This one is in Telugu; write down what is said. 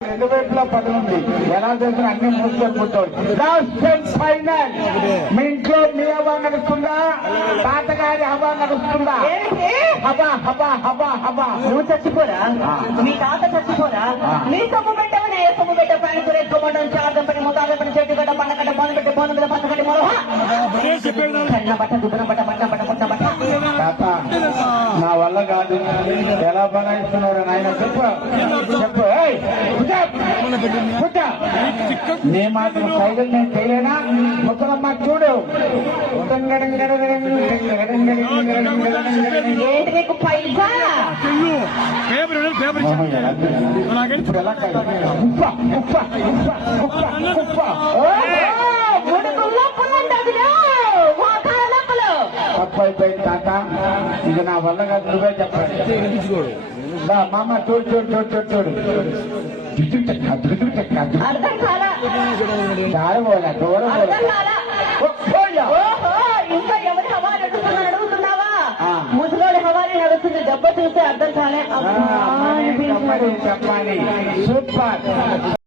రెండు వైపులా పదం ఉంది. ఎలా చేసిన అన్ని మూసుకొని కూర్చోడు. Last and final. మీ ఇంట్లో మీ హవా నడుస్తుందా, తాతగారి హవా నడుస్తుందా? హవా హవా హవా హవా. నువ్వు చచ్చిపోరా, మీ తాత చచ్చిపోరా, నీ సొమ్ము పెట్టమని ఏ సొమ్ము పెట్ట పని కురేసుకోవడం చార్జం పని ముతాజ పని చెట్టు గడ్డ పండగడ్డ బోన పెట్టి బోన మీద పచ్చగడ్డి మొలహ కన్న బట్ట దుబ్బన బట్ట బట్ట బట్ట బట్ట బట్ట. తాత నా వల్ల కాదు. ఎలా బనాయిస్తున్నారు నాయన? చెప్పు చెప్పు. నే మాత్రం సైకిల్ నేను చేయలేనా? ముసలమ్మ చూడు. ఏంటి నీకు పైసా? ఇప్పుడు ఎలా తప్పైపోయింది తాత. ఇది నా వల్ల కాదు, నువ్వే చెప్పండి. మామ చూడు చూడు చూడు చూడు చూడు. అర్థం కాలా? దారిపోలే దూరం అర్థం కాలా? ఓహో, ఇంకా ఎవరి హవా నడుస్తుందని అడుగుతున్నావా? ముసలోడి హవాని నడుస్తుంది. దెబ్బ చూస్తే అర్థం కాలే. చెప్పాలి. సూపర్.